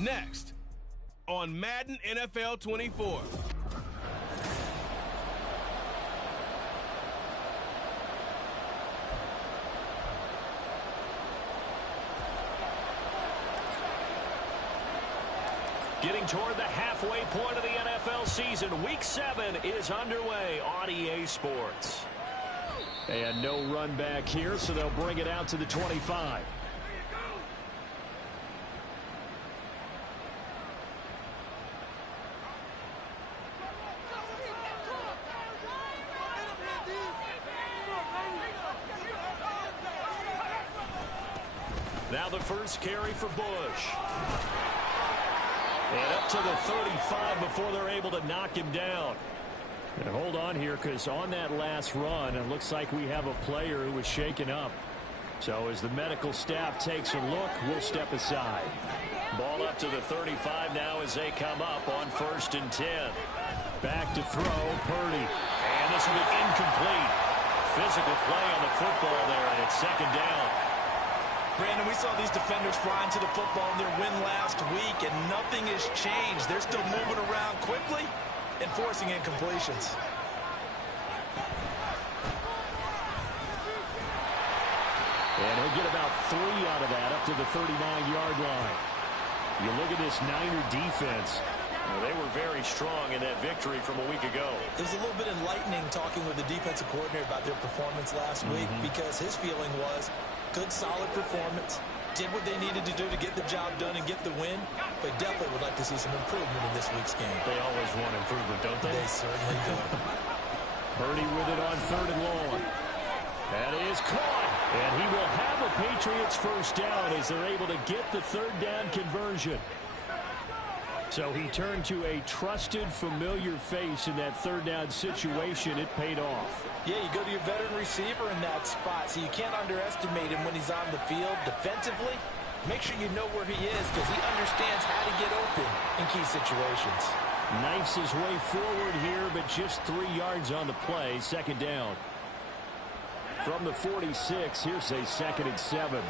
Next on Madden NFL 24. Getting toward the halfway point of the NFL season. Week 7 is underway on EA Sports. And no run back here, so they'll bring it out to the 25. Now the first carry for Bush. And up to the 35 before they're able to knock him down. And hold on here, because on that last run, it looks like we have a player who was shaken up. So as the medical staff takes a look, we'll step aside. Ball up to the 35 now as they come up on 1st and 10. Back to throw, Purdy. And this will be incomplete. Physical play on the football there, and it's 2nd down. Brandon, we saw these defenders flying to the football in their win last week, and nothing has changed. They're still moving around quickly and forcing incompletions. And he'll get about 3 out of that up to the 39-yard line. You look at this Niner defense. Well, they were very strong in that victory from a week ago. It was a little bit enlightening talking with the defensive coordinator about their performance last week, because his feeling was good, solid performance, did what they needed to do to get the job done and get the win, but definitely would like to see some improvement in this week's game. They always want improvement, don't they? They certainly do. Purdy with it on 3rd and long. That is caught, and he will have a Patriots first down as they're able to get the 3rd down conversion. So he turned to a trusted, familiar face in that 3rd down situation. It paid off. Yeah, you go to your veteran receiver in that spot, so you can't underestimate him when he's on the field. Defensively, make sure you know where he is, because he understands how to get open in key situations. Knifes his way forward here, but just 3 yards on the play. 2nd down. From the 46, here's a 2nd and 7.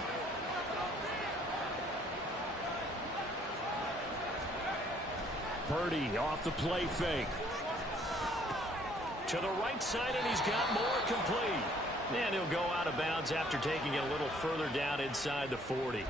Purdy off the play fake. To the right side, and he's got more complete. And he'll go out of bounds after taking it a little further down inside the 40.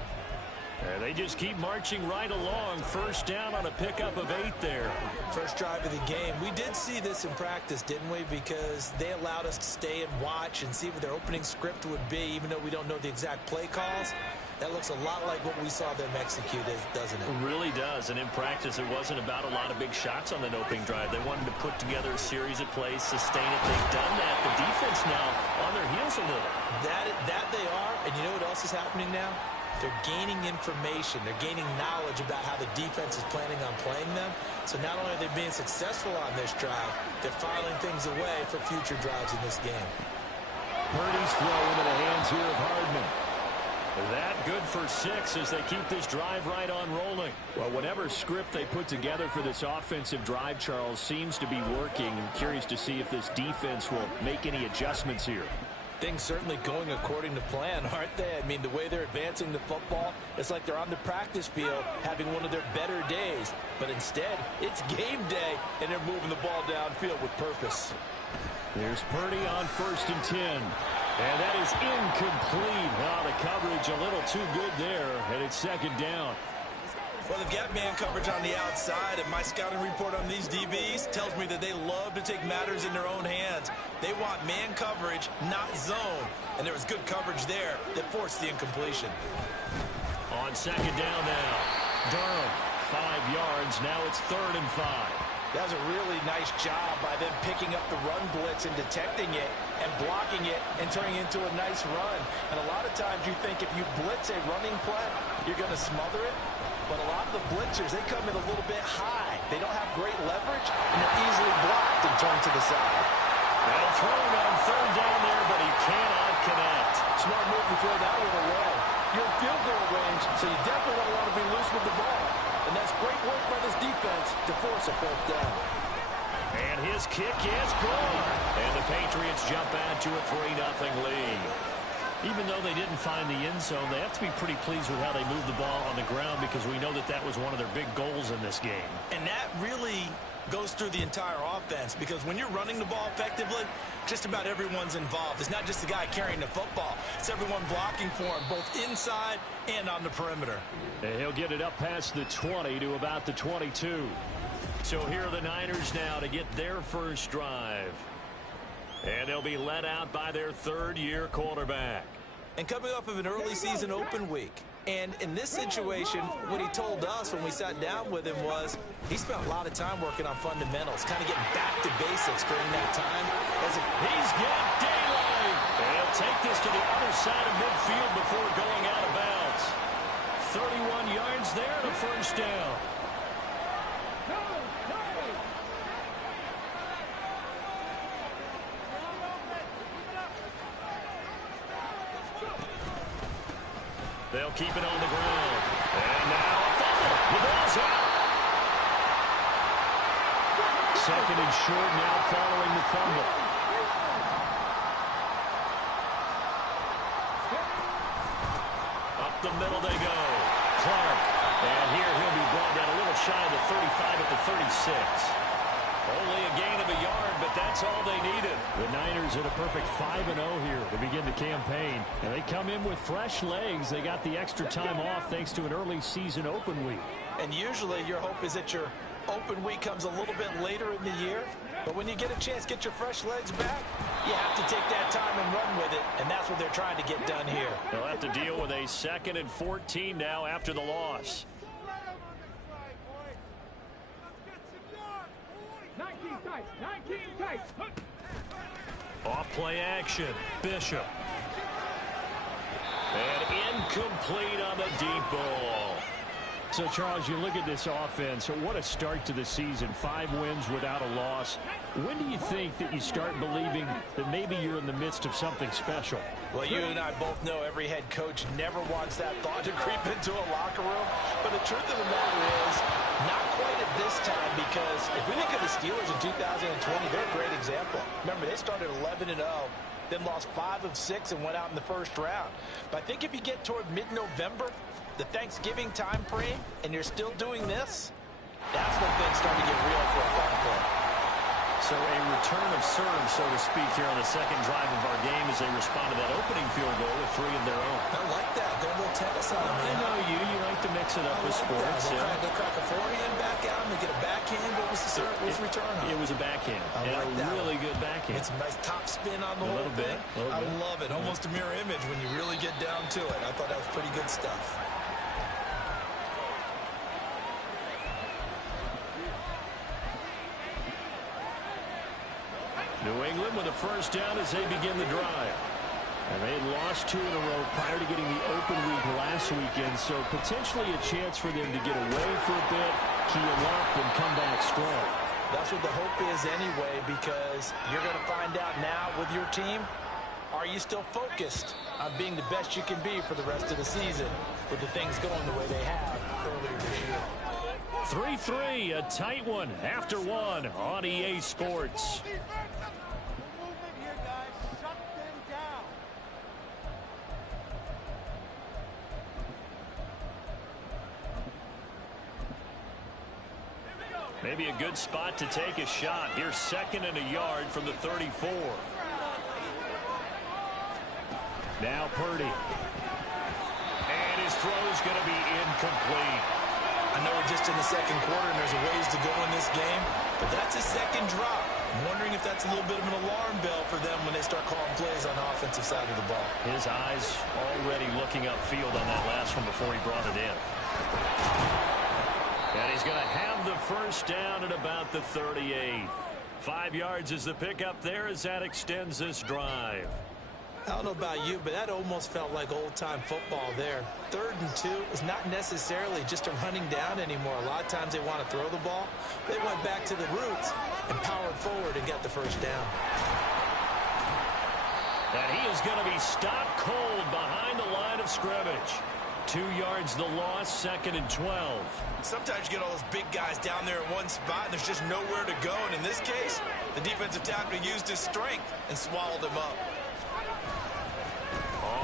And they just keep marching right along. First down on a pickup of 8 there. First drive of the game. We did see this in practice, didn't we? Because they allowed us to stay and watch and see what their opening script would be, even though we don't know the exact play calls. That looks a lot like what we saw them execute, doesn't it? It really does. And in practice, it wasn't about a lot of big shots on the opening drive. They wanted to put together a series of plays, sustain it. They've done that. The defense now on their heels a little. That they are. And you know what else is happening now? They're gaining information. They're gaining knowledge about how the defense is planning on playing them. So not only are they being successful on this drive, they're filing things away for future drives in this game. Purdy's throw into the hands here of Hardman. That good for 6 as they keep this drive right on rolling. Well, whatever script they put together for this offensive drive, Charles, seems to be working. I'm curious to see if this defense will make any adjustments here. Things certainly going according to plan, aren't they? I mean, the way they're advancing the football, it's like they're on the practice field having one of their better days. But instead, it's game day, and they're moving the ball downfield with purpose. There's Purdy on 1st and 10. And that is incomplete. Wow, the coverage a little too good there, and it's 2nd down. Well, they've got man coverage on the outside, and my scouting report on these DBs tells me that they love to take matters in their own hands. They want man coverage, not zone. And there was good coverage there that forced the incompletion. On 2nd down now, Durham, 5 yards. Now it's 3rd and 5. That was a really nice job by them picking up the run blitz and detecting it and blocking it and turning it into a nice run. And a lot of times you think if you blitz a running play, you're going to smother it. But a lot of the blitzers, they come in a little bit high. They don't have great leverage, and they're easily blocked and turned to the side. And thrown on 3rd down there, but he cannot connect. Smart move to throw that one away. You're in field goal range, so you definitely don't want to be loose with the ball. And that's great work by this defense to force a 4th down. And his kick is good. And the Patriots jump out to a 3-0 lead. Even though they didn't find the end zone, they have to be pretty pleased with how they moved the ball on the ground because we know that that was one of their big goals in this game. And that really goes through the entire offense because when you're running the ball effectively, just about everyone's involved. It's not just the guy carrying the football. It's everyone blocking for him, both inside and on the perimeter. And he'll get it up past the 20 to about the 22. So here are the Niners now to get their first drive. And they'll be led out by their third-year quarterback. And coming off of an early season open week. And in this situation, what he told us when we sat down with him was he spent a lot of time working on fundamentals, kind of getting back to basics during that time. He's got daylight. And he'll take this to the other side of midfield before going out of bounds. 31 yards there and a first down. They'll keep it on the ground. And now a fumble. The ball's out. Second and short now following the fumble. Up the middle they go. Clark. And here he'll be brought down a little shy of the 35 at the 36. Only a gain of a yard, but that's all they needed. The Niners at a perfect 5-0 here to begin the campaign. And they come in with fresh legs. They got the extra time off thanks to an early season open week. And usually your hope is that your open week comes a little bit later in the year. But when you get a chance to get your fresh legs back, you have to take that time and run with it. And that's what they're trying to get done here. They'll have to deal with a 2nd and 14 now after the loss. 19 tight. Off play action. Bishop. And incomplete on the deep ball. So, Charles, you look at this offense. What a start to the season. 5 wins without a loss. When do you think that you start believing that maybe you're in the midst of something special? Well, you and I both know every head coach never wants that thought to creep into a locker room. But the truth of the matter is, not quite at this time, because if we look at the Steelers in 2020, they're a great example. Remember, they started 11-0, then lost 5 of 6 and went out in the first round. But I think if you get toward mid-November, the Thanksgiving time frame, and you're still doing this, that's when things start to get real for a Broncos. So a return of serve, so to speak, here on the second drive of our game as they respond to that opening field goal with 3 of their own. I like that. Go a little tennis on them. I know you. You like to mix it up with sports. They crack a forehand back out, and they get a backhand. What was the serve? What was the return on? It was a backhand. I like and a really good backhand. It's a nice top spin on the whole thing. I love it. Almost a mirror image when you really get down to it. I thought that was pretty good stuff. New England with a first down as they begin the drive. And they had lost 2 in a row prior to getting the open week last weekend, so potentially a chance for them to get away for a bit, keel up, and come back strong. That's what the hope is anyway, because you're going to find out now with your team, are you still focused on being the best you can be for the rest of the season with the things going the way they have earlier this year? 3-3, a tight one after 1 on EA Sports. Maybe a good spot to take a shot. Here's 2nd and a yard from the 34. Now Purdy. And his throw's going to be incomplete. I know we're just in the second quarter and there's a ways to go in this game, but that's a second drop. I'm wondering if that's a little bit of an alarm bell for them when they start calling plays on the offensive side of the ball. His eyes already looking upfield on that last one before he brought it in. And he's going to have the first down at about the 38. 5 yards is the pickup there as that extends this drive. I don't know about you, but that almost felt like old-time football there. 3rd and 2 is not necessarily just a running down anymore. A lot of times they want to throw the ball. They went back to the roots and powered forward and got the first down. And he is going to be stopped cold behind the line of scrimmage. 2 yards the loss, 2nd and 12. Sometimes you get all those big guys down there in one spot, and there's just nowhere to go. And in this case, the defensive tackle used his strength and swallowed him up.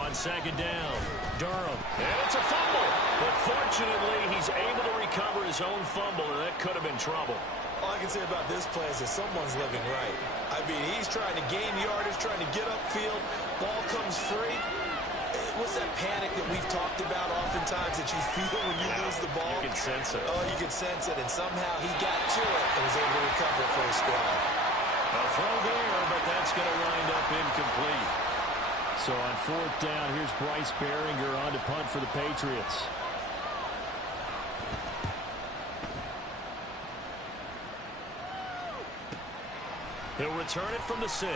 On On second down, Durham. And it's a fumble. But fortunately, he's able to recover his own fumble, and that could have been trouble. All I can say about this play is that someone's living right. I mean, he's trying to gain yardage, trying to get upfield. Ball comes free. What's that panic that we've talked about oftentimes that you feel when you lose the ball? You can sense it. Oh, you can sense it. And somehow he got to it and was able to recover for his squad. A throw there, but that's going to wind up incomplete. So on fourth down, here's Bryce Baringer on to punt for the Patriots. He'll return it from the 6.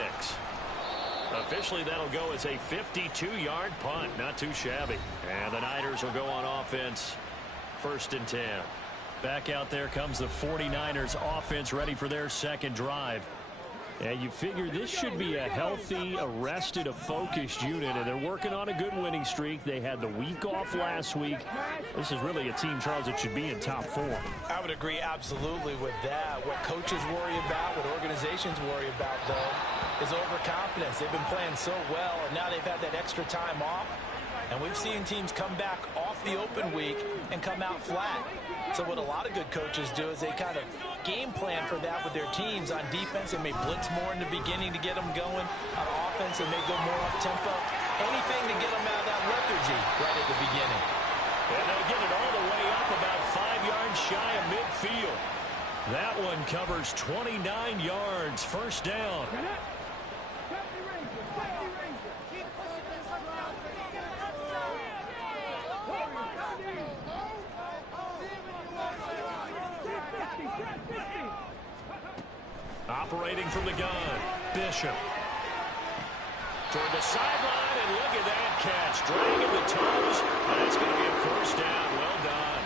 Officially, that'll go as a 52-yard punt. Not too shabby. And the Niners will go on offense. 1st and 10. Back out there comes the 49ers offense ready for their second drive. And you figure this should be a healthy, arrested, a focused unit, and they're working on a good winning streak. They had the week off last week. This is really a team, Charles, that should be in top form. I would agree absolutely with that. What coaches worry about, what organizations worry about, though, is overconfidence. They've been playing so well, and now they've had that extra time off. And we've seen teams come back off the open week and come out flat. So what a lot of good coaches do is they kind of game plan for that with their teams. On defense, they may blitz more in the beginning to get them going. On offense, they may go more up-tempo. Anything to get them out of that lethargy right at the beginning. And they'll get it all the way up about 5 yards shy of midfield. That one covers 29 yards. 1st down. Operating from the gun, Bishop. Toward the sideline, and look at that catch. Dragging the toes. That's going to be a 1st down. Well done.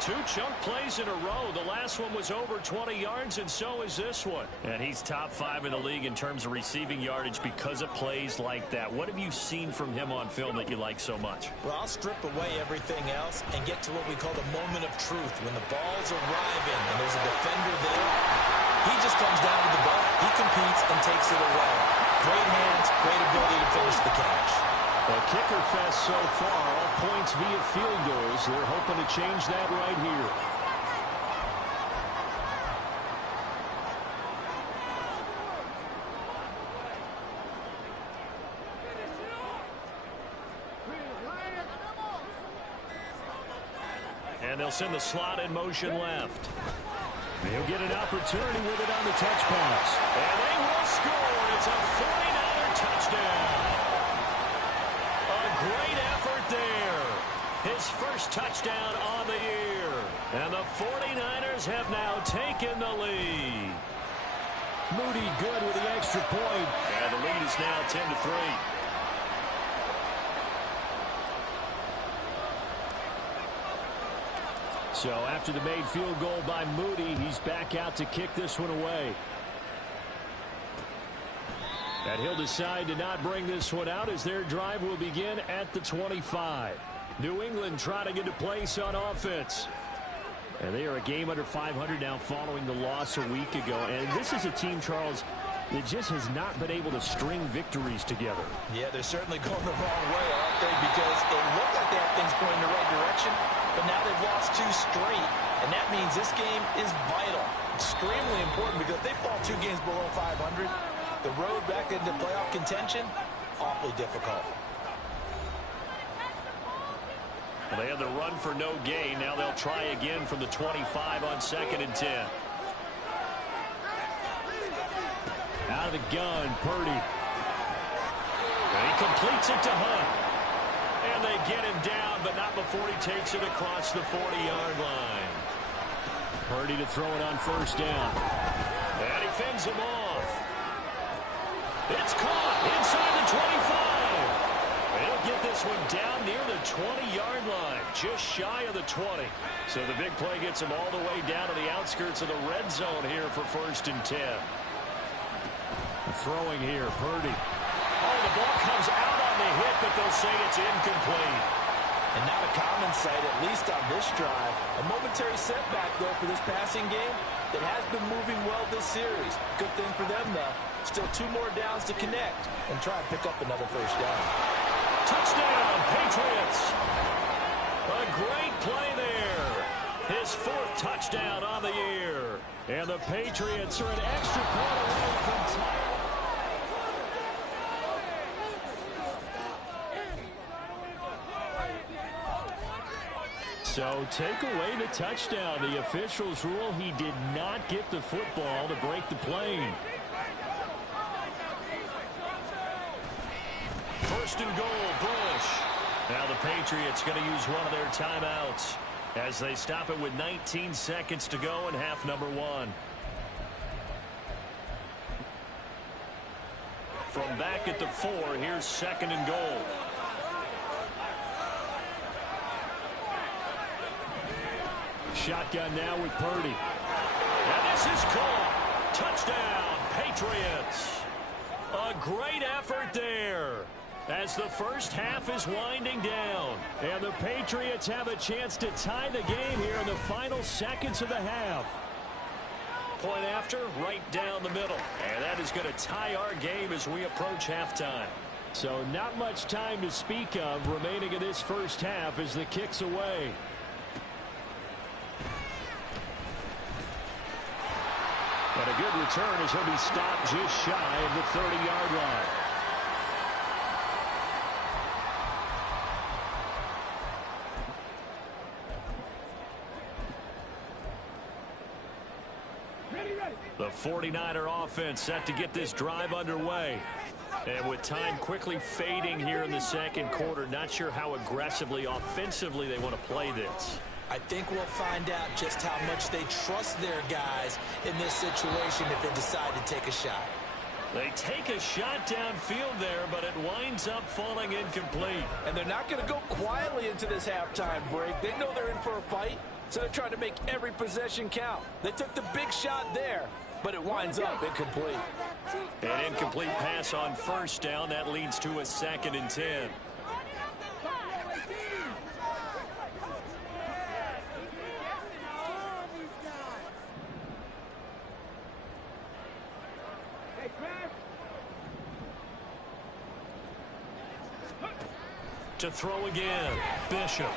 2 chunk plays in a row. The last one was over 20 yards, and so is this one. And he's top 5 in the league in terms of receiving yardage because of plays like that. What have you seen from him on film that you like so much? Well, I'll strip away everything else and get to what we call the moment of truth. When the ball's arriving and there's a defender there, he just comes down to the ball. He competes and takes it away. Great hands, great ability to finish the catch. A kicker fest so far, all points via field goals. They're hoping to change that right here. And they'll send the slot in motion left. They'll get an opportunity with it on the touch pass. And they will score. It's a 49er touchdown. A great effort there. His first touchdown on the year. And the 49ers have now taken the lead. Moody good with the extra point. And the lead is now 10-3. So after the made field goal by Moody, he's back out to kick this one away. And he'll decide to not bring this one out as their drive will begin at the 25. New England trying to get a place on offense. And they are a game under 500 now following the loss a week ago. And this is a team, Charles, that just has not been able to string victories together. Yeah, they're certainly going the wrong way, aren't they? Because it looked like they had things going in the right direction, but now they've lost 2 straight. And that means this game is vital, extremely important, because if they fall 2 games below 500, the road back into playoff contention, awfully difficult. Well, they had the run for no gain. Now they'll try again from the 25 on 2nd and 10. Out of the gun, Purdy. And he completes it to Hunt. And they get him down, but not before he takes it across the 40-yard line. Purdy to throw it on 1st down. And he fends him off. It's caught inside the 25. And he'll get this one down near the 20-yard line, just shy of the 20. So the big play gets him all the way down to the outskirts of the red zone here for 1st and 10. Throwing here, Purdy. Oh, the ball comes out on the hit, but they'll say it's incomplete. And not a common sight, at least on this drive. A momentary setback, though, for this passing game that has been moving well this series. Good thing for them, though. Still 2 more downs to connect and try and pick up another 1st down. Touchdown, Patriots. A great play there. His 4th touchdown on the year. And the Patriots are an extra point away from tying. So take away the touchdown. The officials rule he did not get the football to break the play. 1st and goal, Bush. Now the Patriots going to use one of their timeouts as they stop it with 19 seconds to go in half number 1. From back at the 4, here's 2nd and goal. Shotgun now with Purdy. And this is caught. Touchdown, Patriots. A great effort there as the first half is winding down. And the Patriots have a chance to tie the game here in the final seconds of the half. Point after, right down the middle. And that is going to tie our game as we approach halftime. So not much time to speak of remaining in this first half as the kick's away. And a good return as he'll be stopped just shy of the 30-yard line. The 49er offense set to get this drive underway. And with time quickly fading here in the second quarter, not sure how aggressively, offensively they want to play this. I think we'll find out just how much they trust their guys in this situation if they decide to take a shot. They take a shot downfield there, but it winds up falling incomplete. And they're not going to go quietly into this halftime break. They know they're in for a fight, so they're trying to make every possession count. They took the big shot there, but it winds up incomplete. An incomplete pass on 1st down. That leads to a 2nd and 10. To throw again, Bishop.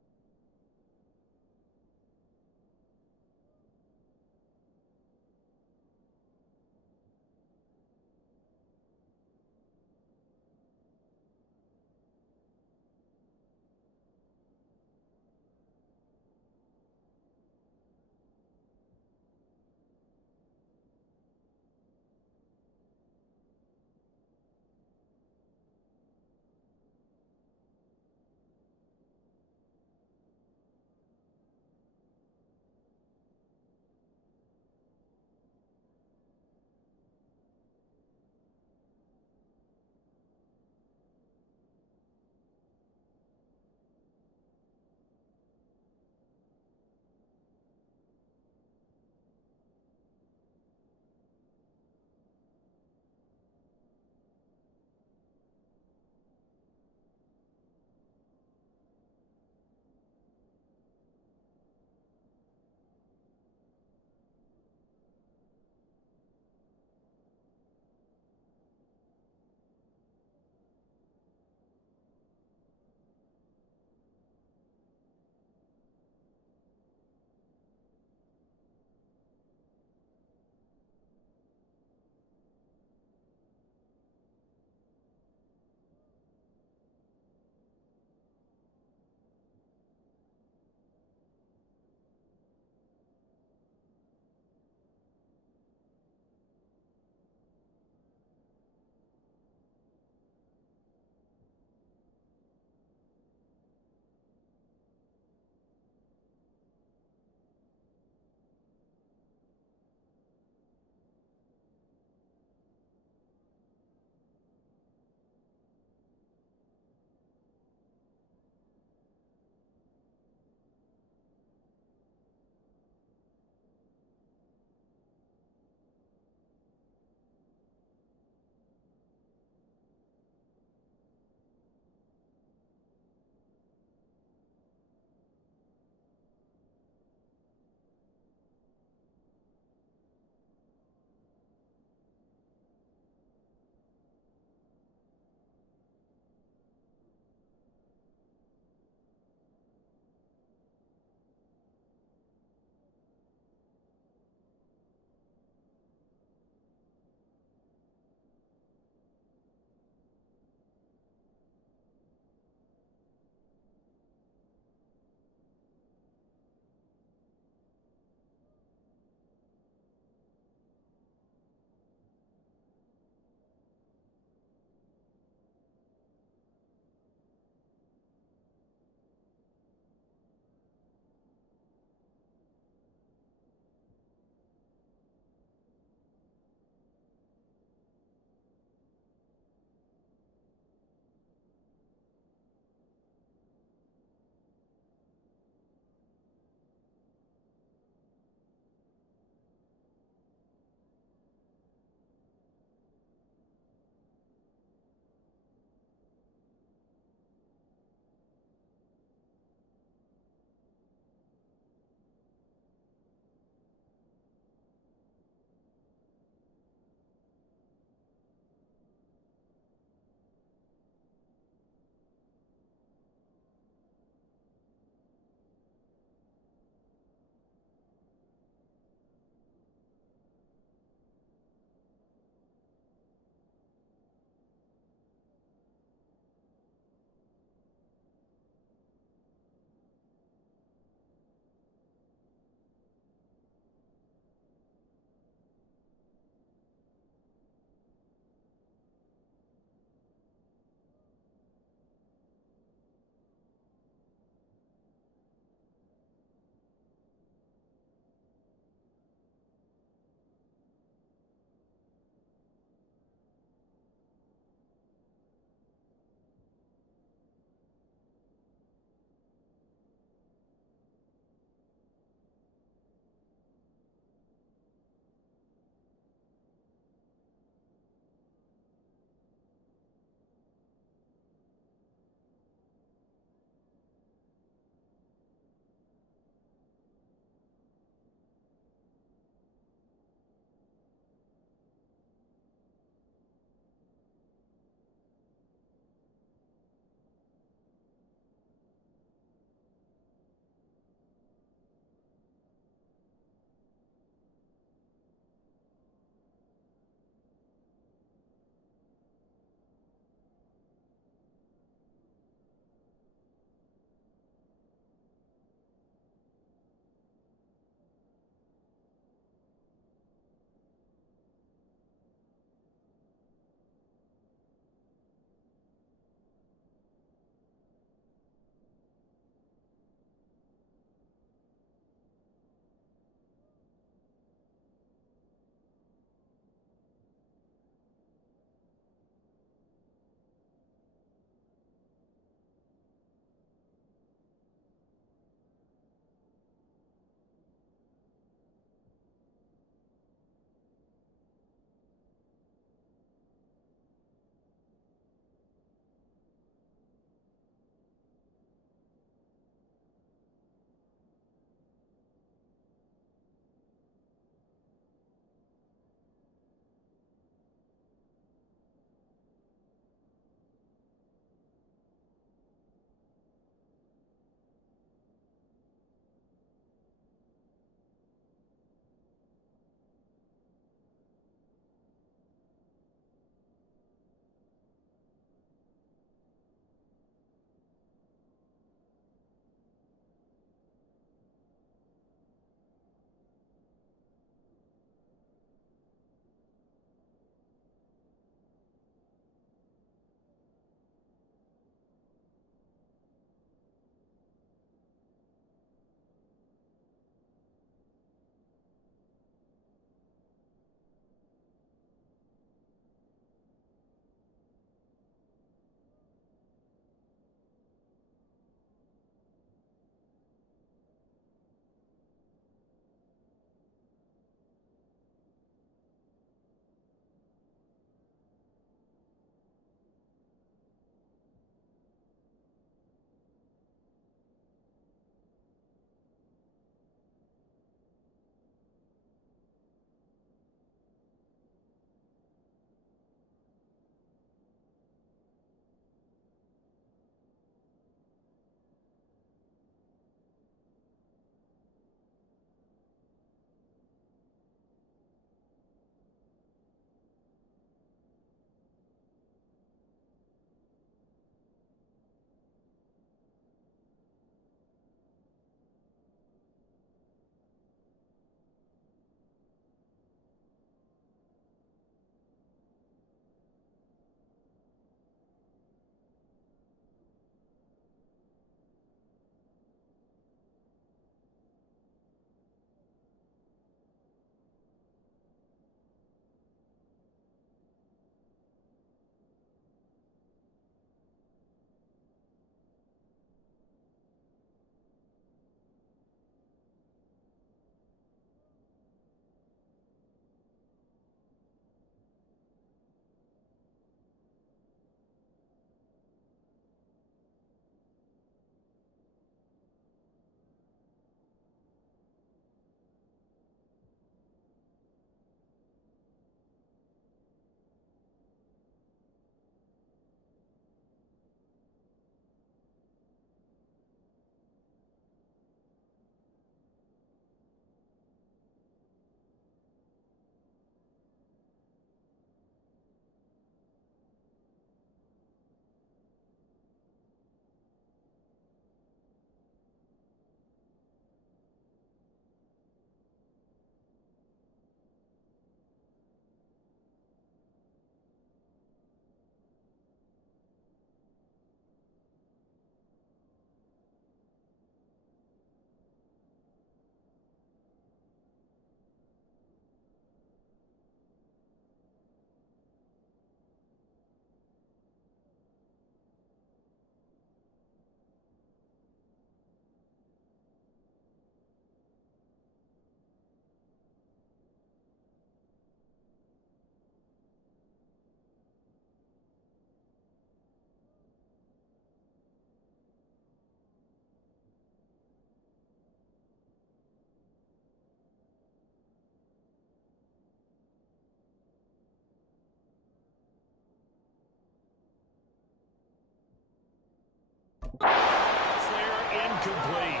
incomplete.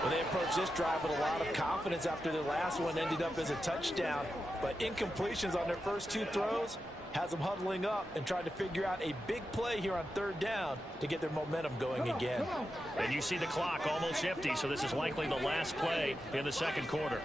Well, they approached this drive with a lot of confidence after their last one ended up as a touchdown. But incompletions on their first two throws has them huddling up and trying to figure out a big play here on third down to get their momentum going again. And you see the clock almost empty, so this is likely the last play in the second quarter.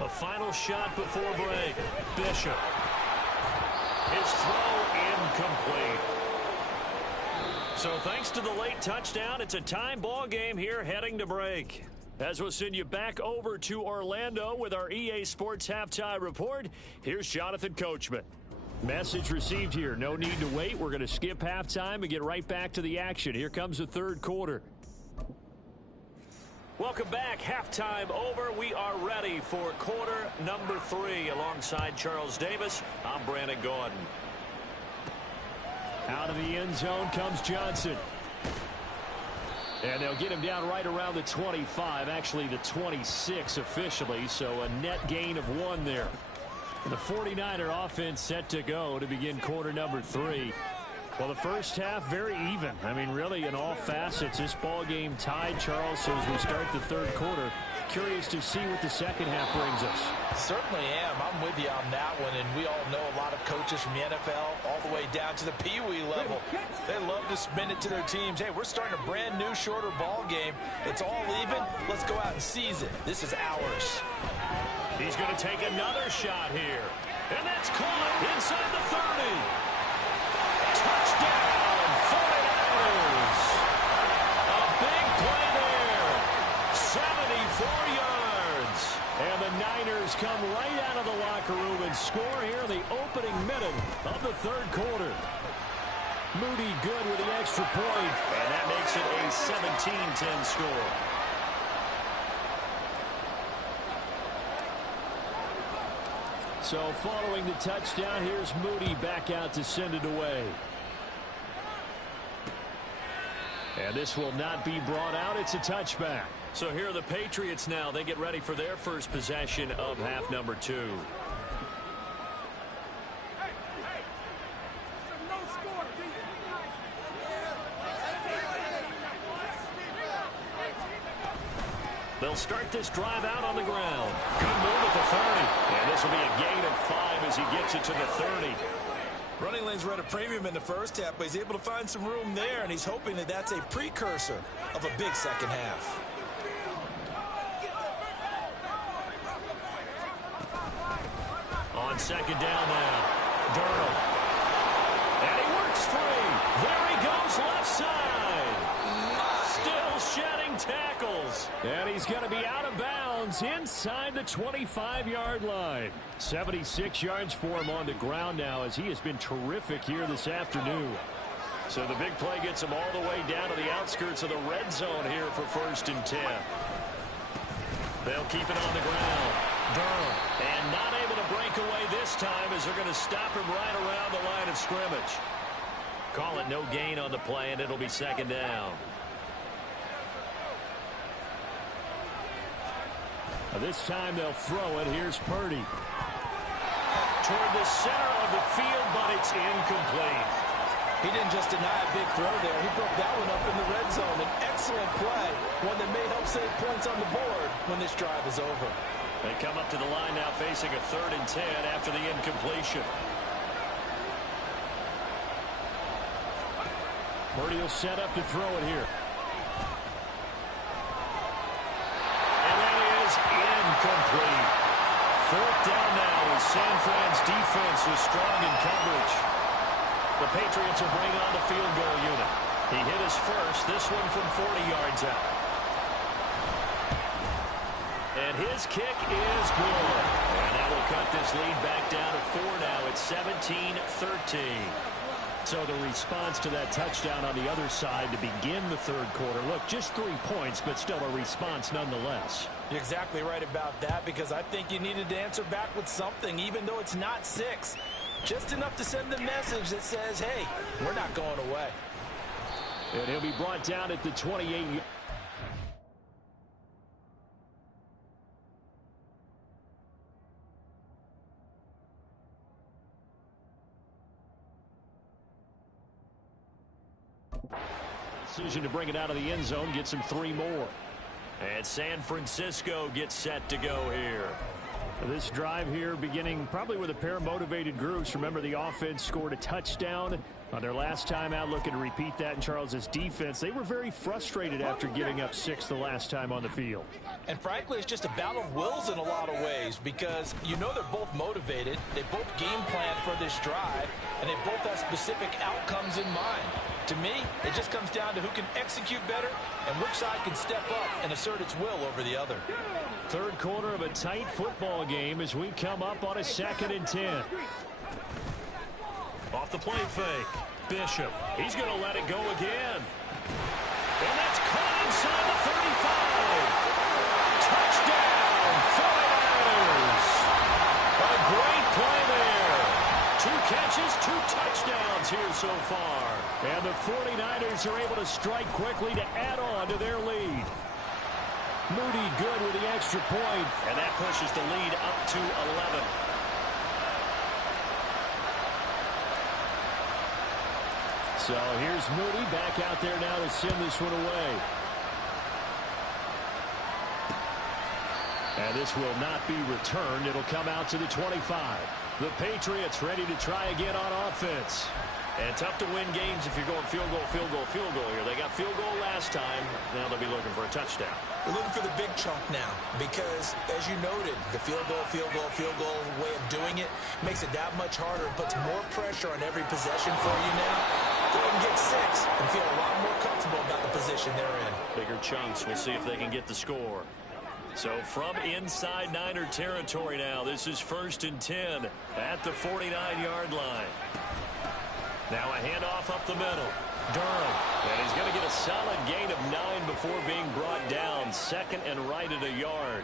A final shot before break. Bishop. His throw incomplete. So thanks to the late touchdown, it's a time ball game here heading to break. As we'll send you back over to Orlando with our EA Sports Halftime Report, here's Jonathan Coachman. Message received here. No need to wait. We're going to skip halftime and get right back to the action. Here comes the third quarter. Welcome back. Halftime over. We are ready for quarter number 3. Alongside Charles Davis, I'm Brandon Gordon. Out of the end zone comes Johnson. And they'll get him down right around the 25, actually the 26 officially, so a net gain of 1 there. The 49er offense set to go to begin quarter number 3. Well, the first half, very even. I mean, really, in all facets, this ball game tied, Charles. So as we start the third quarter, curious to see what the second half brings us. Certainly am. I'm with you on that one. And we all know a lot of coaches from the NFL all the way down to the Pee-wee level. They love to spin it to their teams. Hey, we're starting a brand new, shorter ball game. It's all even. Let's go out and seize it. This is ours. He's going to take another shot here. And that's caught inside the 30. Touchdown, 49ers. A big play there. 74 yards. And the Niners come right out of the locker room and score here in the opening minute of the third quarter. Moody good with the extra point. And that makes it a 17-10 score. So following the touchdown, here's Moody back out to send it away. And this will not be brought out. It's a touchback. So here are the Patriots now. They get ready for their first possession of half number 2. They'll start this drive out on the ground. Good move at the 30. And this will be a gain of 5 as he gets it to the 30. Running lanes were at a premium in the first half, but he's able to find some room there, and he's hoping that that's a precursor of a big second half. On second down now, Darnold. And he works free. There he goes left side. Still shedding tackles. And he's going to be out of bounds inside the 25-yard line. 76 yards for him on the ground now as he has been terrific here this afternoon. So the big play gets him all the way down to the outskirts of the red zone here for 1st and 10. They'll keep it on the ground. Durham. And not able to break away this time as they're going to stop him right around the line of scrimmage. Call it no gain on the play, and it'll be second down. This time they'll throw it. Here's Purdy. Toward the center of the field, but it's incomplete. He didn't just deny a big throw there. He broke that one up in the red zone. An excellent play, one that may help save points on the board when this drive is over. They come up to the line now facing a 3rd and 10 after the incompletion. Purdy will set up to throw it here. And that is incomplete. 4th down now as San Fran's defense is strong in coverage. The Patriots will bring on the field goal unit. He hit his first, this one from 40 yards out. And his kick is good. And that will cut this lead back down to 4 now. It's 17-13. So the response to that touchdown on the other side to begin the third quarter. Look, just 3 points, but still a response nonetheless. You're exactly right about that, because I think you needed to answer back with something, even though it's not 6. Just enough to send the message that says, hey, we're not going away. And he'll be brought down at the 28. Decision to bring it out of the end zone gets him 3 more. And San Francisco gets set to go here. This drive here beginning probably with a pair of motivated groups. Remember, the offense scored a touchdown on their last time out. Looking to repeat that in Charles's defense. They were very frustrated after giving up 6 the last time on the field. And frankly, it's just a battle of wills in a lot of ways because you know they're both motivated. They both game plan for this drive, and they both have specific outcomes in mind. To me, it just comes down to who can execute better and which side can step up and assert its will over the other. Third quarter of a tight football game as we come up on a 2nd and 10. Off the play fake. Bishop. He's going to let it go again. And that's caught inside the 35. Touchdown, 49ers. A great play there. 2 catches, 2 touchdowns here so far. And the 49ers are able to strike quickly to add on to their lead. Moody good with the extra point. And that pushes the lead up to 11. So here's Moody back out there now to send this one away. And this will not be returned. It'll come out to the 25. The Patriots ready to try again on offense. And tough to win games if you're going field goal, field goal, field goal here. They got field goal last time. Now they'll be looking for a touchdown. We're looking for the big chunk now because, as you noted, the field goal way of doing it makes it that much harder. It puts more pressure on every possession for you now. Go ahead and get 6 and feel a lot more comfortable about the position they're in. Bigger chunks. We'll see if they can get the score. So from inside Niner territory now, this is 1st and 10 at the 49-yard line. Now a handoff up the middle. Durham. And he's going to get a solid gain of 9 before being brought down. 2nd and right at a yard.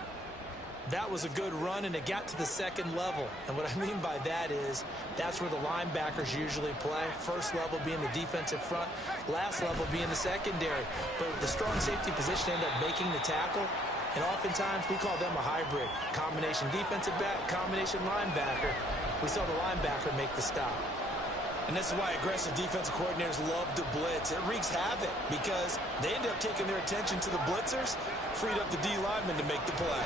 That was a good run, and it got to the 2nd level. And what I mean by that is that's where the linebackers usually play. First level being the defensive front, last level being the secondary. But the strong safety position ended up making the tackle. And oftentimes we call them a hybrid. Combination defensive back, combination linebacker. We saw the linebacker make the stop. And this is why aggressive defensive coordinators love to blitz. It wreaks havoc because they end up taking their attention to the blitzers, freed up the D lineman to make the play.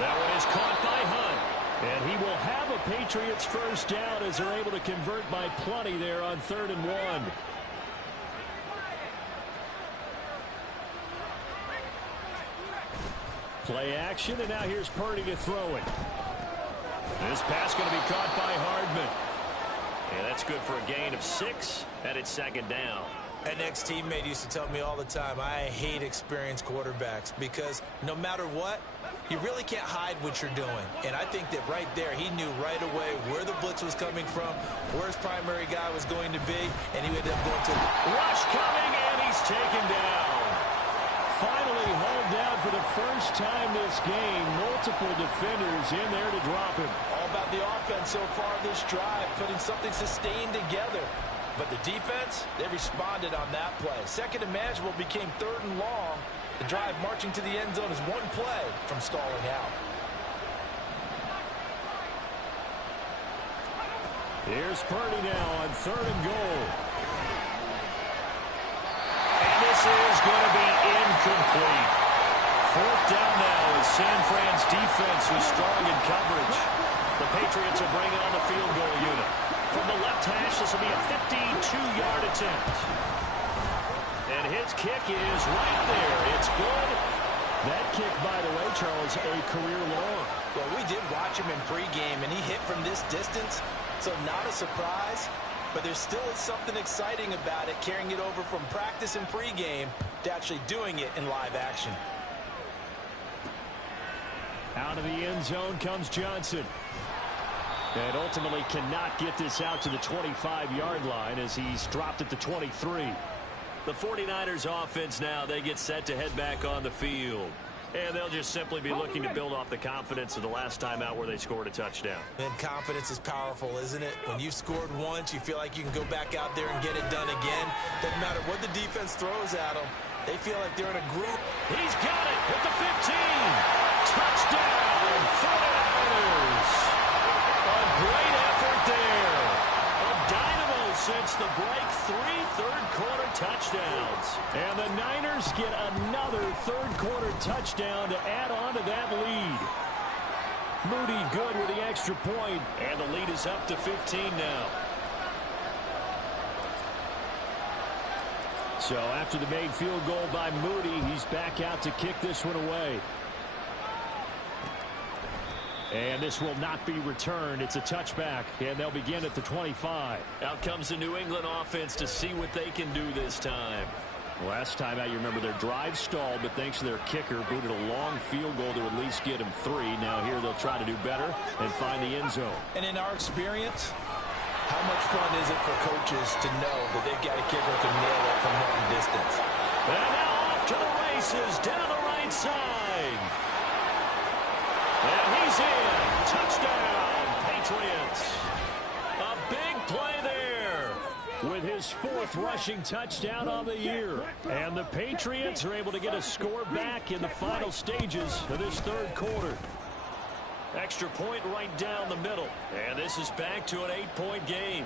That one is caught by Hunt. And he will have a Patriots first down as they're able to convert by plenty there on 3rd and 1. Play action, and now here's Purdy to throw it. This pass going to be caught by Hardman. And that's good for a gain of 6 at its 2nd down. An ex-teammate used to tell me all the time, I hate experienced quarterbacks because no matter what, you really can't hide what you're doing. And I think that right there, he knew right away where the blitz was coming from, where his primary guy was going to be, and he ended up going to rush coming, and he's taken down. Finally hauled down for the first time this game. Multiple defenders in there to drop him. All about the offense so far this drive, putting something sustained together. But the defense, they responded on that play. 2nd and manageable became 3rd and long. The drive marching to the end zone is 1 play from stalling out. Here's Purdy now on 3rd and goal. And this is going to be incomplete. 4th down now as San Fran's defense was strong in coverage. The Patriots will bring on the field goal unit. From the left hash, this will be a 52-yard attempt. And his kick is right there. It's good. That kick, by the way, Charles, a career long. Well, we did watch him in pregame, and he hit from this distance, so not a surprise. But there still is something exciting about it, carrying it over from practice and pregame to actually doing it in live action. Out of the end zone comes Johnson. And ultimately cannot get this out to the 25-yard line as he's dropped at the 23. The 49ers offense now, they get set to head back on the field. And they'll just simply be looking to build off the confidence of the last time out where they scored a touchdown. And confidence is powerful, isn't it? When you've scored once, you feel like you can go back out there and get it done again. Doesn't matter what the defense throws at them. They feel like they're in a group. He's got it at the 15. Touchdown, 49ers. A great effort there. A dynamo since the break. 3 third-quarter touchdowns. And the Niners get another third-quarter touchdown to add on to that lead. Moody good with the extra point. And the lead is up to 15 now. So after the made field goal by Moody, he's back out to kick this one away. And this will not be returned. It's a touchback, and they'll begin at the 25. Out comes the New England offense to see what they can do this time. Last time out, you remember their drive stalled, but thanks to their kicker, booted a long field goal to at least get him 3. Now here they'll try to do better and find the end zone. And in our experience, how much fun is it for coaches to know that they've got a kicker who can nail it from long distance? And now off to the races down the right side. And he's in. Touchdown, Patriots. A big play there. With his 4th rushing touchdown on the year. And the Patriots are able to get a score back in the final stages of this third quarter. Extra point right down the middle. And this is back to an 8-point game.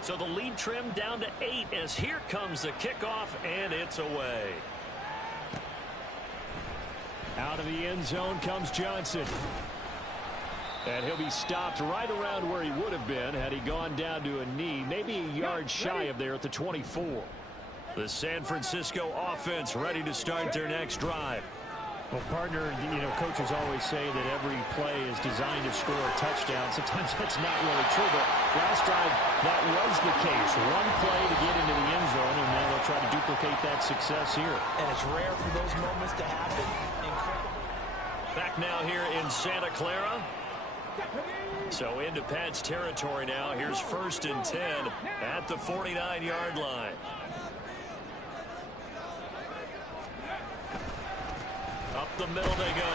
So the lead trimmed down to 8 as here comes the kickoff, and it's away. Out of the end zone comes Johnson. And he'll be stopped right around where he would have been had he gone down to a knee, maybe a yard shy of there at the 24. The San Francisco offense ready to start their next drive. Well, partner, coaches always say that every play is designed to score a touchdown. Sometimes that's not really true, but last drive, that was the case. One play to get into the end zone, and now they'll try to duplicate that success here. And it's rare for those moments to happen. Incredible. Back now here in Santa Clara. So into Pat's territory now. Here's 1st and 10 at the 49-yard line. Up the middle they go.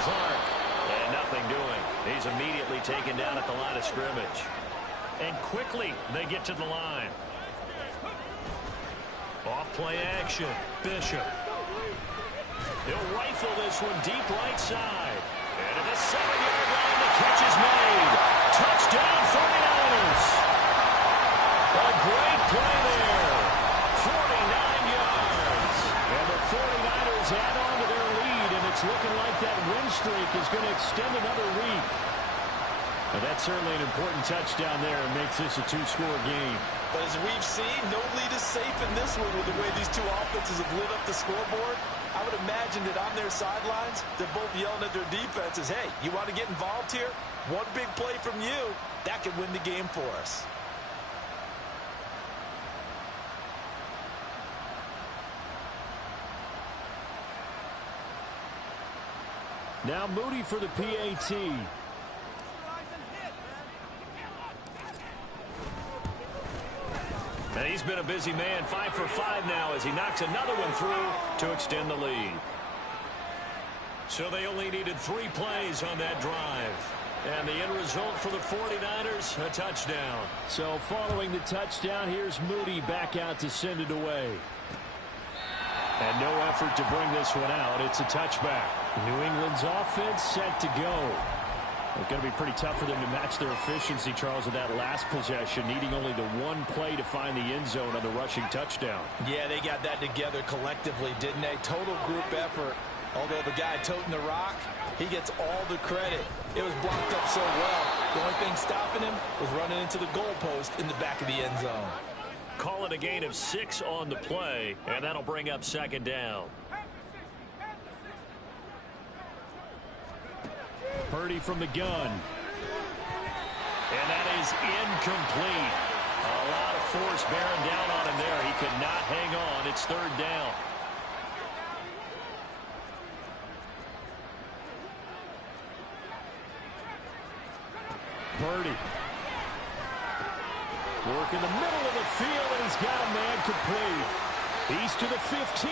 Clark. And nothing doing. He's immediately taken down at the line of scrimmage. And quickly they get to the line. Off play action. Bishop. He'll rifle this one deep right side. And at the 7-yard line, the catch is made. Touchdown 49ers. A great play there. 49 yards. And the 49ers add on to their lead, and it's looking like that win streak is going to extend another week. But that's certainly an important touchdown there and makes this a 2-score game. But as we've seen, no lead is safe in this one with the way these two offenses have lit up the scoreboard. I would imagine that on their sidelines, they're both yelling at their defenses, hey, you want to get involved here? One big play from you, that could win the game for us. Now Moody for the PAT. And he's been a busy man, 5 for 5 now as he knocks another one through to extend the lead. So they only needed 3 plays on that drive. And the end result for the 49ers, a touchdown. So following the touchdown, here's Moody back out to send it away. And no effort to bring this one out. It's a touchback. New England's offense set to go. It's going to be pretty tough for them to match their efficiency, Charles, with that last possession, needing only the one play to find the end zone on the rushing touchdown. Yeah, they got that together collectively, didn't they? Total group effort. Although the guy toting the rock, he gets all the credit. It was blocked up so well. The only thing stopping him was running into the goalpost in the back of the end zone. Call it a gain of 6 on the play, and that'll bring up 2nd down. Purdy from the gun. And that is incomplete. A lot of force bearing down on him there. He could not hang on. It's 3rd down. Purdy. Work in the middle of the field, and he's got a man complete. He's to the 15.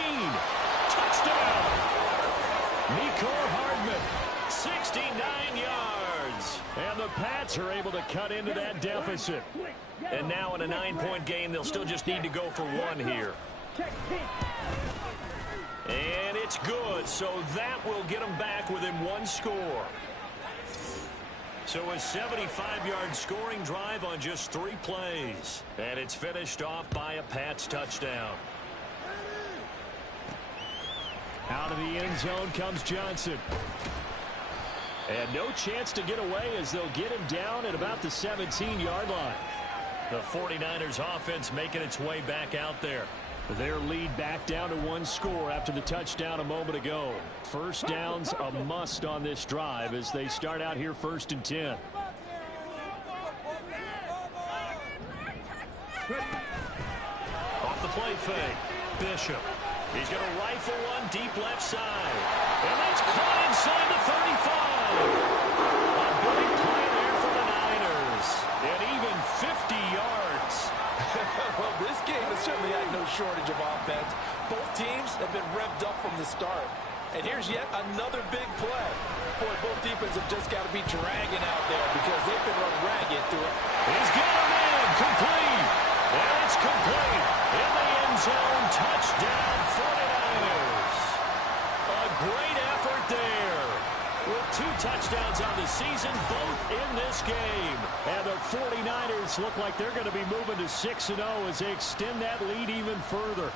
Touchdown! Mecole Hardman. 69 yards. And the Pats are able to cut into that deficit. And now in a 9-point game, they'll still just need to go for 1 here. And it's good, so that will get them back within 1 score. So a 75-yard scoring drive on just 3 plays. And it's finished off by a Pats touchdown. Out of the end zone comes Johnson. And no chance to get away as they'll get him down at about the 17-yard line. The 49ers offense making its way back out there. Their lead back down to one score after the touchdown a moment ago. First down's a must on this drive as they start out here 1st and 10. Off the play fake. Bishop. He's going to rifle one deep left side. And that's caught inside the 35. A big play there for the Niners. And even 50 yards. Well, this game has certainly had no shortage of offense. Both teams have been revved up from the start. And here's yet another big play. Boy, both defenses have just got to be dragging out there because they've been run ragged through it. He's got him in. Complete. And it's complete. In the end zone. Touchdown 49ers. A great effort there. With 2 touchdowns on the season, both in this game. And the 49ers look like they're going to be moving to 6-0 as they extend that lead even further.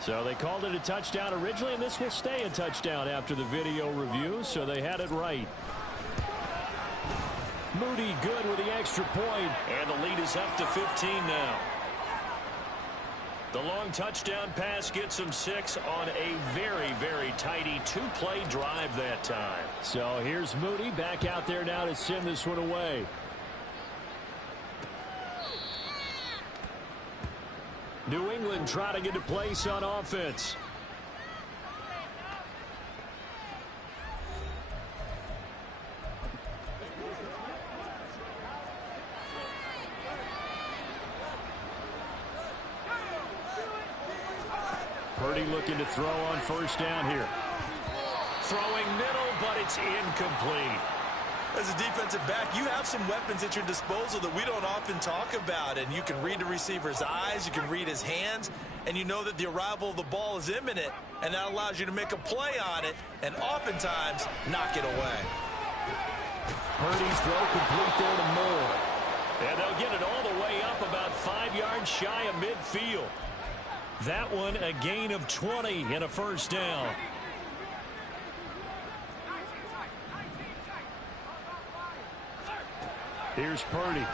So they called it a touchdown originally, and this will stay a touchdown after the video review, so they had it right. Moody good with the extra point. And the lead is up to 15 now. The long touchdown pass gets them 6 on a very, very tidy 2-play drive that time. So here's Moody back out there now to send this one away. New England trying to get a place on offense. Purdy looking to throw on 1st down here. Throwing middle, but it's incomplete. As a defensive back, you have some weapons at your disposal that we don't often talk about. And you can read the receiver's eyes, you can read his hands, and you know that the arrival of the ball is imminent. And that allows you to make a play on it and oftentimes knock it away. Purdy's throw complete there to Moore. And they'll get it all the way up about 5 yards shy of midfield. That one a gain of 20 and a 1st down. Here's Purdy.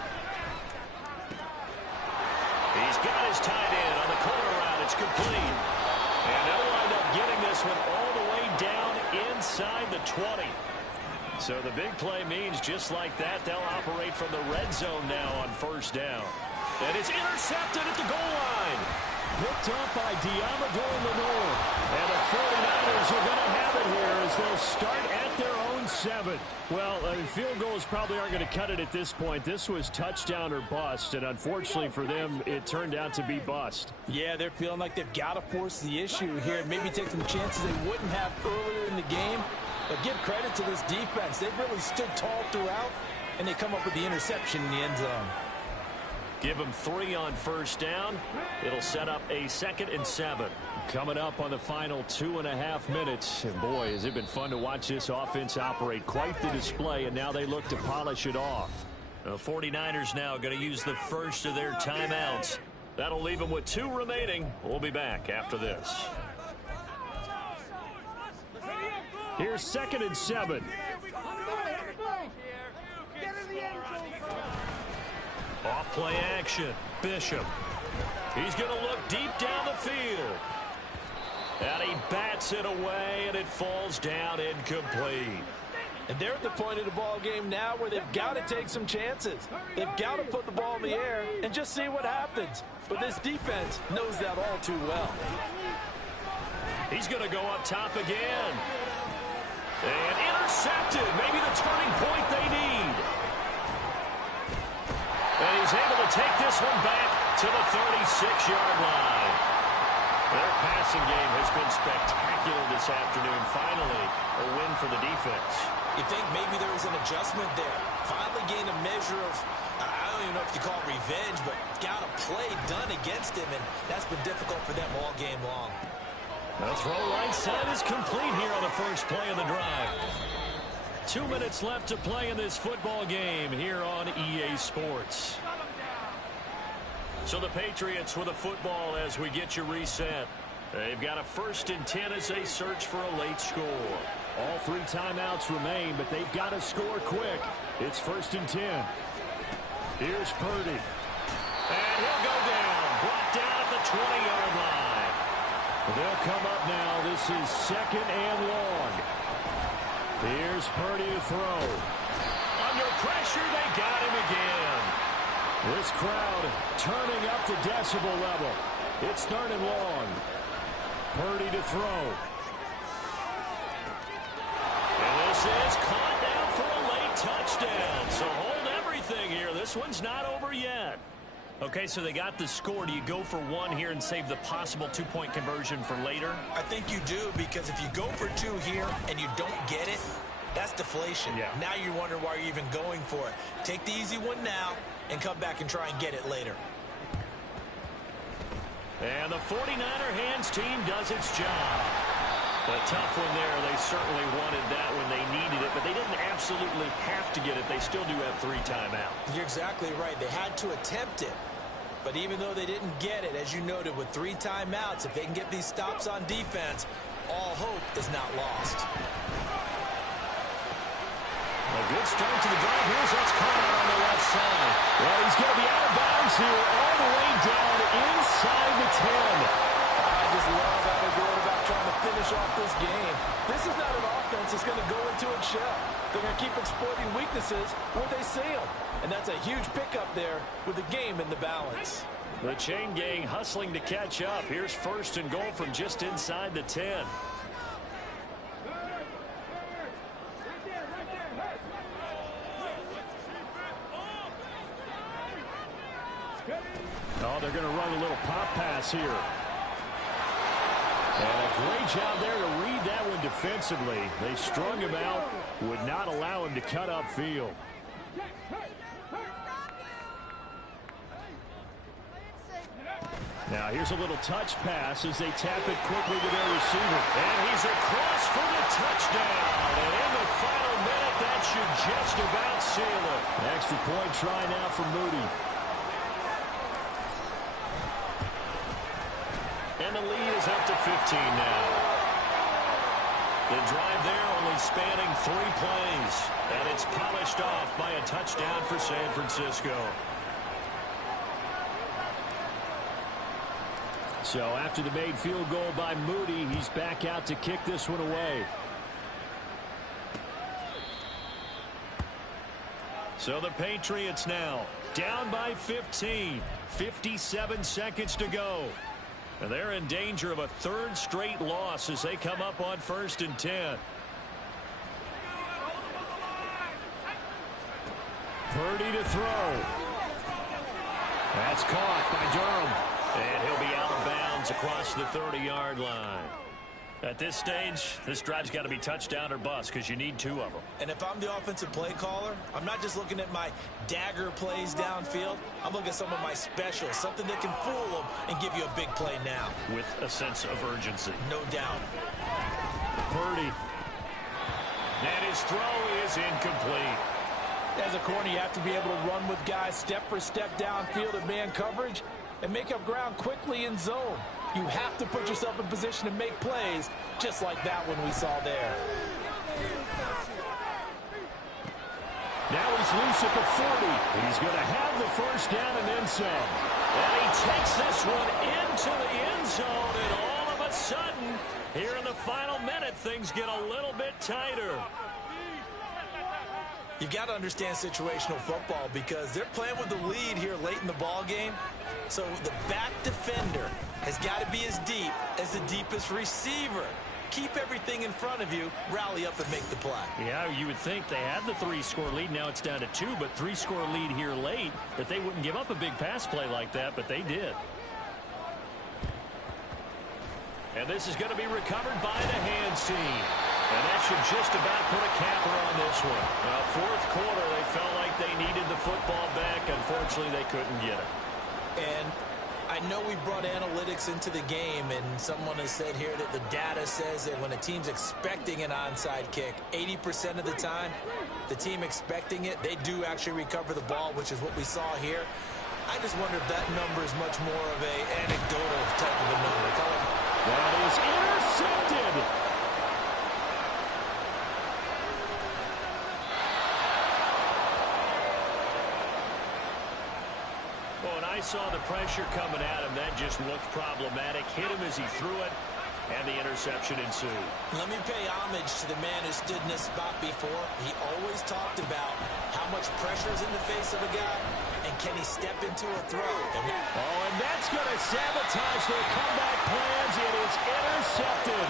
He's got his tight end on the corner route. It's complete. And they'll wind up getting this one all the way down inside the 20. So the big play means just like that, they'll operate from the red zone now on 1st down. And it's intercepted at the goal line. Picked up by Diamador Lenore. And the 49ers are going to have it here as they'll start at their own 7. Well, field goals probably aren't going to cut it at this point. This was touchdown or bust, and unfortunately for them, it turned out to be bust. Yeah, they're feeling like they've got to force the issue here. Maybe take some chances they wouldn't have earlier in the game. But give credit to this defense. They've really stood tall throughout, and they come up with the interception in the end zone. Give them 3 on 1st down. It'll set up a 2nd and 7. Coming up on the final 2.5 minutes. And boy, has it been fun to watch this offense operate. Quite the display, and now they look to polish it off. The 49ers now going to use the first of their timeouts. That'll leave them with 2 remaining. We'll be back after this. Here's 2nd and 7. Off play action. Bishop. He's going to look deep down the field. And he bats it away, and it falls down incomplete. And they're at the point of the ball game now where they've got to take some chances. They've got to put the ball in the air and just see what happens. But this defense knows that all too well. He's going to go up top again. And intercepted. Maybe the turning point they need. And he's able to take this one back to the 36-yard line. Their passing game has been spectacular this afternoon. Finally, a win for the defense. You think maybe there was an adjustment there. Finally gained a measure of, I don't even know if you call it revenge, but got a play done against him, and that's been difficult for them all game long. The throw right side is complete here on the first play of the drive. 2 minutes left to play in this football game here on EA Sports. So the Patriots with a football as we get you reset. They've got a 1st and 10 as they search for a late score. All 3 timeouts remain, but they've got to score quick. It's 1st and 10. Here's Purdy. And he'll go down. Brought down at the 20-yard line. They'll come up now. This is 2nd and long. Here's Purdy to throw. Under pressure, they got him again. This crowd turning up the decibel level. It's 3rd and long. Purdy to throw. And this is caught down for a late touchdown. So hold everything here. This one's not over yet. Okay, so they got the score. Do you go for 1 here and save the possible 2-point conversion for later? I think you do, because if you go for 2 here and you don't get it, that's deflation. Yeah. Now you're wondering why you're even going for it. Take the easy one now and come back and try and get it later. And the 49er hands team does its job. A tough one there. They certainly wanted that when they needed it, but they didn't absolutely have to get it. They still do have 3 timeouts. You're exactly right. They had to attempt it. But even though they didn't get it, as you noted, with 3 timeouts, if they can get these stops on defense, all hope is not lost. A good start to the drive. Here's what's caught on the left side. Well, he's going to be out of bounds here all the way down inside the 10. I just love how they're going about trying to finish off this game. This is not an offense that's going to go into its shell. They're going to keep exploiting weaknesses where they see them. And that's a huge pickup there with the game in the balance. The chain gang hustling to catch up. Here's 1st and goal from just inside the 10. Oh, they're going to run a little pop pass here. And a great job there to read that one defensively. They strung him out, would not allow him to cut upfield. Now here's a little touch pass as they tap it quickly to their receiver. And he's across for the touchdown. And in the final minute, that should just about seal it. Extra point try now for Moody. And the lead is up to 15 now. The drive there only spanning 3 plays. And it's polished off by a touchdown for San Francisco. So after the made field goal by Moody, he's back out to kick this one away. So the Patriots now down by 15. 57 seconds to go. And they're in danger of a 3rd straight loss as they come up on 1st and 10. Purdy to throw. That's caught by Durham. And he'll be out of bounds across the 30-yard line. At this stage, this drive's got to be touchdown or bust because you need 2 of them. And if I'm the offensive play caller, I'm not just looking at my dagger plays downfield. I'm looking at some of my specials, something that can fool them and give you a big play now. With a sense of urgency. No doubt. Purdy. And his throw is incomplete. As a corner, you have to be able to run with guys step for step downfield in man coverage and make up ground quickly in zone. You have to put yourself in position to make plays, just like that one we saw there. Now he's loose at the 40. He's going to have the 1st down and then some. And he takes this one into the end zone, and all of a sudden, here in the final minute, things get a little bit tighter. You've got to understand situational football because they're playing with the lead here late in the ball game. So the back defender has got to be as deep as the deepest receiver. Keep everything in front of you, rally up and make the play. Yeah, you would think they had the 3-score lead. Now it's down to 2, but 3-score lead here late, that they wouldn't give up a big pass play like that, but they did. And this is going to be recovered by the hands team. And that should just about put a capper on this one. Now, 4th quarter, they felt like they needed the football back. Unfortunately, they couldn't get it. And I know we brought analytics into the game, and someone has said here that the data says that when a team's expecting an onside kick, 80% of the time, the team expecting it, they do actually recover the ball, which is what we saw here. I just wonder if that number is much more of a anecdotal type of a number. That is intercepted. Well, when I saw the pressure coming at him, that just looked problematic. Hit him as he threw it, and the interception ensued. Let me pay homage to the man who stood in this spot before. He always talked about how much pressure is in the face of a guy, and can he step into a throw. And that's going to sabotage their comeback plans. It is intercepted.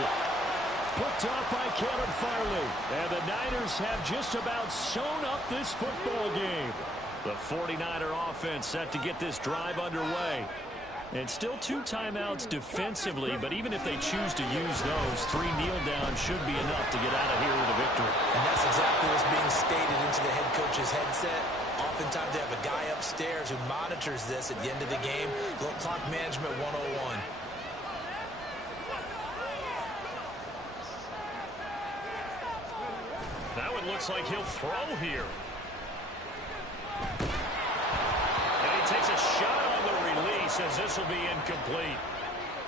Picked off by Caleb Farley. And the Niners have just about sewn up this football game. The 49er offense set to get this drive underway. And still 2 timeouts defensively, but even if they choose to use those, 3 kneel downs should be enough to get out of here with a victory. And that's exactly what's being stated into the head coach's headset. Oftentimes they have a guy upstairs who monitors this at the end of the game. Little clock management 101. Now it looks like he'll throw here. And he takes a shot on the release as this will be incomplete.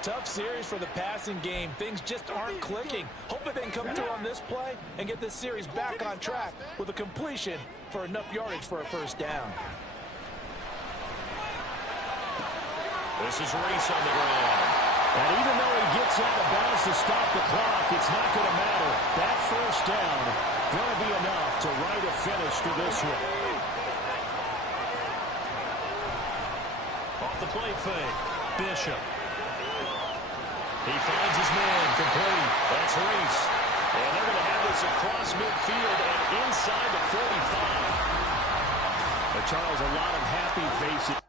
Tough series for the passing game. Things just aren't clicking. Hopefully they can come through on this play and get this series back on track with a completion for enough yardage for a first down. This is Reese on the ground. And even though he gets out of bounds to stop the clock, it's not going to matter. That first down going to be enough to write a finish to this one. Off the play fake, Bishop. He finds his man, complete. That's Reese. And they're going to have this across midfield and inside the 45. But Charles, a lot of happy faces.